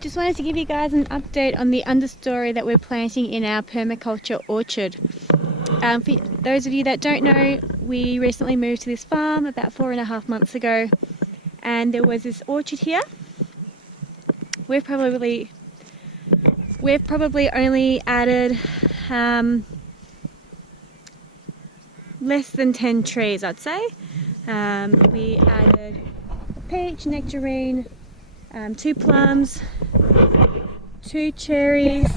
Just wanted to give you guys an update on the understory that we're planting in our permaculture orchard. For those of you that don't know, we recently moved to this farm about 4.5 months ago, and there was this orchard here. We've probably only added less than 10 trees, I'd say. We added peach, nectarine, 2 plums, 2 cherries,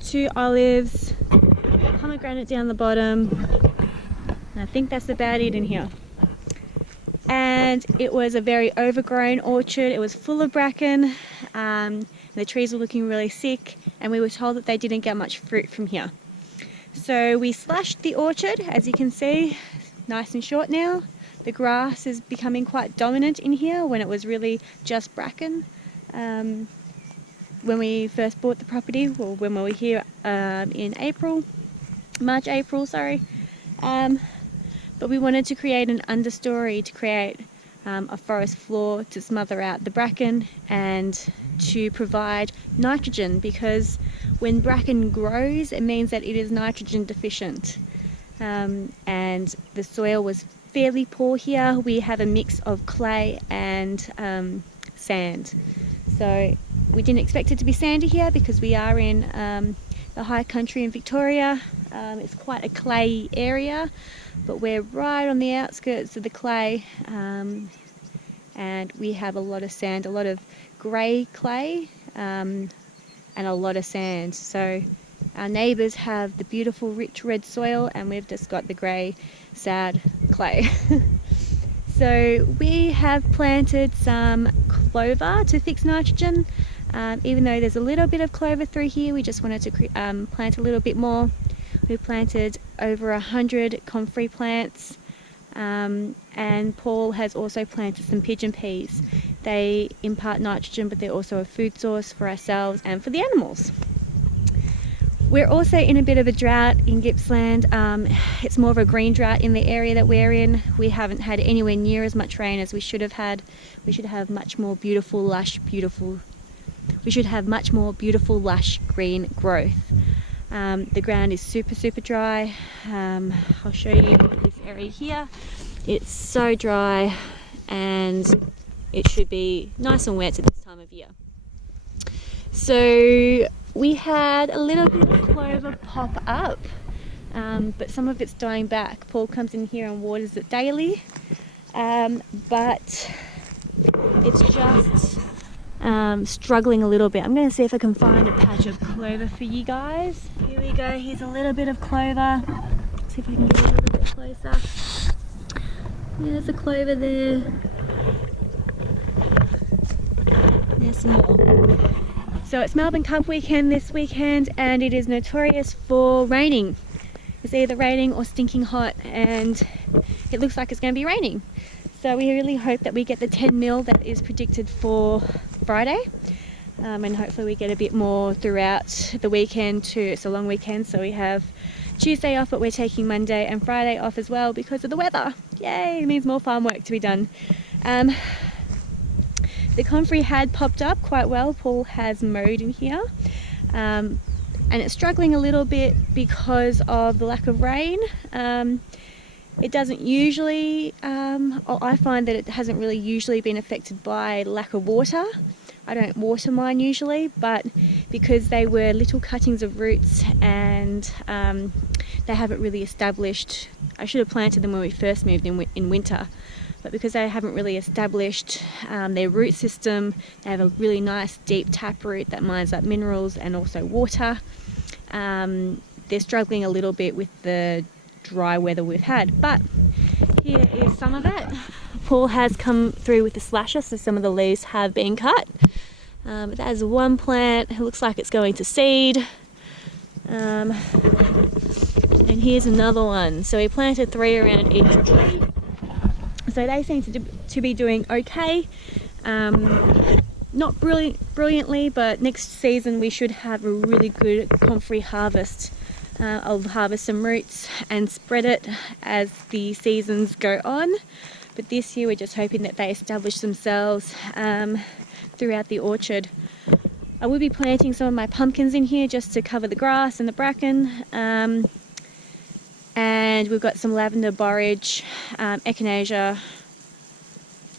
2 olives, pomegranate down the bottom, and I think that's about it in here. And it was a very overgrown orchard. It was full of bracken. The trees were looking really sick, and we were told that they didn't get much fruit from here. So we slashed the orchard, as you can see, nice and short now. The grass is becoming quite dominant in here when it was really just bracken. When we first bought the property, or when we were here in March, April, sorry. But we wanted to create an understory, to create a forest floor to smother out the bracken and to provide nitrogen, because when bracken grows, it means that it is nitrogen deficient. And the soil was fairly poor here. We have a mix of clay and sand. So we didn't expect it to be sandy here because we are in the high country in Victoria. It's quite a clayey area, but we're right on the outskirts of the clay, and we have a lot of sand, a lot of grey clay, and a lot of sand. So our neighbours have the beautiful rich red soil, and we've just got the grey sad clay. So we have planted some clover to fix nitrogen. Even though there's a little bit of clover through here, we just wanted to plant a little bit more. We planted over 100 comfrey plants, and Paul has also planted some pigeon peas. They impart nitrogen, but they're also a food source for ourselves and for the animals. We're also in a bit of a drought in Gippsland. It's more of a green drought in the area that we're in. We haven't had anywhere near as much rain as we should have had. We should have much more beautiful, lush green growth. The ground is super dry. I'll show you this area here. It's so dry, and it should be nice and wet at this time of year. So we had a little bit of clover pop up, but some of it's dying back. Paul comes in here and waters it daily, but it's just struggling a little bit. I'm going to see if I can find a patch of clover for you guys. Here we go, here's a little bit of clover. Let's see if I can get a little bit closer. There's a clover there. There's some more. So it's Melbourne Cup Weekend this weekend, and it is notorious for raining. It's either raining or stinking hot, and it looks like it's going to be raining. So we really hope that we get the 10 mil that is predicted for Friday, and hopefully we get a bit more throughout the weekend too. It's a long weekend, so we have Tuesday off, but we're taking Monday and Friday off as well because of the weather. Yay, it means more farm work to be done. The comfrey had popped up quite well. Paul has mowed in here, and it's struggling a little bit because of the lack of rain. It doesn't usually, I find that it hasn't really usually been affected by lack of water. I don't water mine usually, but because they were little cuttings of roots and they haven't really established, I should have planted them when we first moved in winter, but because they haven't really established their root system, they have a really nice deep taproot that mines up minerals and also water. They're struggling a little bit with the dry weather we've had, but here is some of it. Paul has come through with the slasher, so some of the leaves have been cut. But that is one plant. It looks like it's going to seed. And here's another one. So we planted 3 around each tree. So they seem to be doing okay. Not brilliantly, but next season we should have a really good comfrey harvest. I'll harvest some roots and spread it as the seasons go on. But this year we're just hoping that they establish themselves. throughout the orchard. I will be planting some of my pumpkins in here just to cover the grass and the bracken. And we've got some lavender borage, echinacea.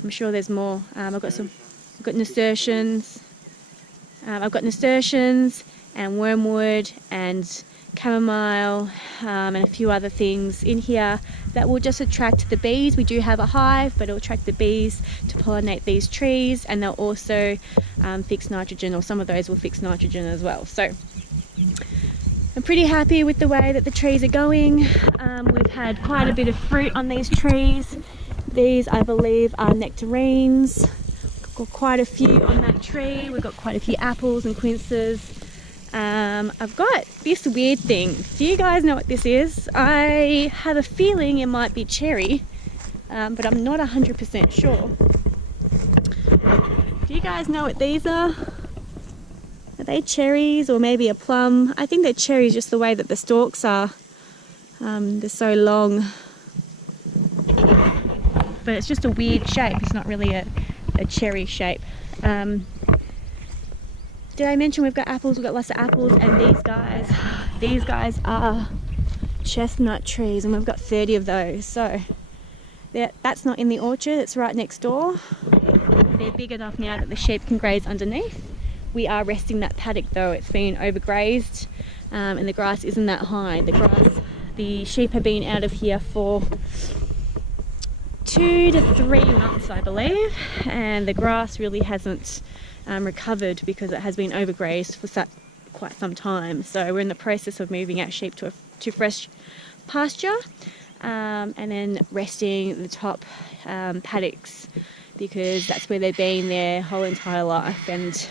I'm sure there's more. I've got nasturtiums. I've got nasturtiums and wormwood and chamomile and a few other things in here that will just attract the bees. We do have a hive, but it'll attract the bees to pollinate these trees, and they'll also fix nitrogen, or some of those will fix nitrogen as well. So I'm pretty happy with the way that the trees are going. We've had quite a bit of fruit on these trees. These, I believe, are nectarines. Got quite a few on that tree. We've got quite a few apples and quinces. I've got this weird thing. Do you guys know what this is? I have a feeling it might be cherry, but I'm not 100% sure. Do you guys know what these are? Are they cherries or maybe a plum? I think they're cherries, just the way that the stalks are. They're so long. But it's just a weird shape. It's not really a cherry shape. Did I mention we've got apples? We've got lots of apples, and these guys are chestnut trees, and we've got 30 of those. So that's not in the orchard, it's right next door. They're big enough now that the sheep can graze underneath. We are resting that paddock though. It's been overgrazed, and the grass isn't that high. The sheep have been out of here for 2 to 3 months, I believe, and the grass really hasn't recovered because it has been overgrazed for quite some time. So we're in the process of moving our sheep to fresh pasture, and then resting the top paddocks, because that's where they've been their whole entire life, and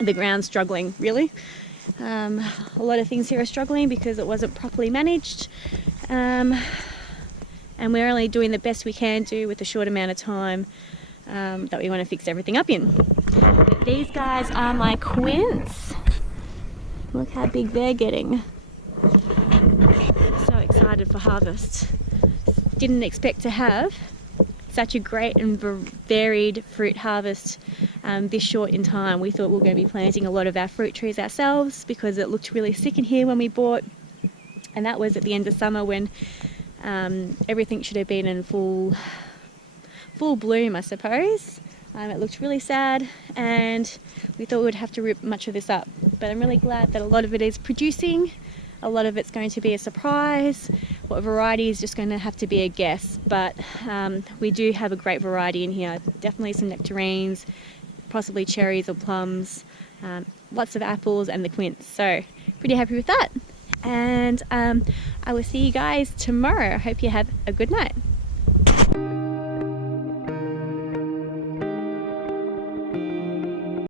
the ground's struggling really. A lot of things here are struggling because it wasn't properly managed, and we're only doing the best we can do with the short amount of time that we want to fix everything up in. These guys are my Quince. Look how big they're getting. So excited for harvest. Didn't expect to have such a great and varied fruit harvest this short in time. We thought we were going to be planting a lot of our fruit trees ourselves because it looked really sick in here when we bought, and that was at the end of summer when everything should have been in full bloom, I suppose. It looked really sad, and we thought we would have to rip much of this up, but I'm really glad that a lot of it is producing. A lot of it's going to be a surprise. What variety is just going to have to be a guess, but we do have a great variety in here. Definitely some nectarines, possibly cherries or plums, lots of apples, and the quince. So pretty happy with that, and I will see you guys tomorrow. I hope you have a good night.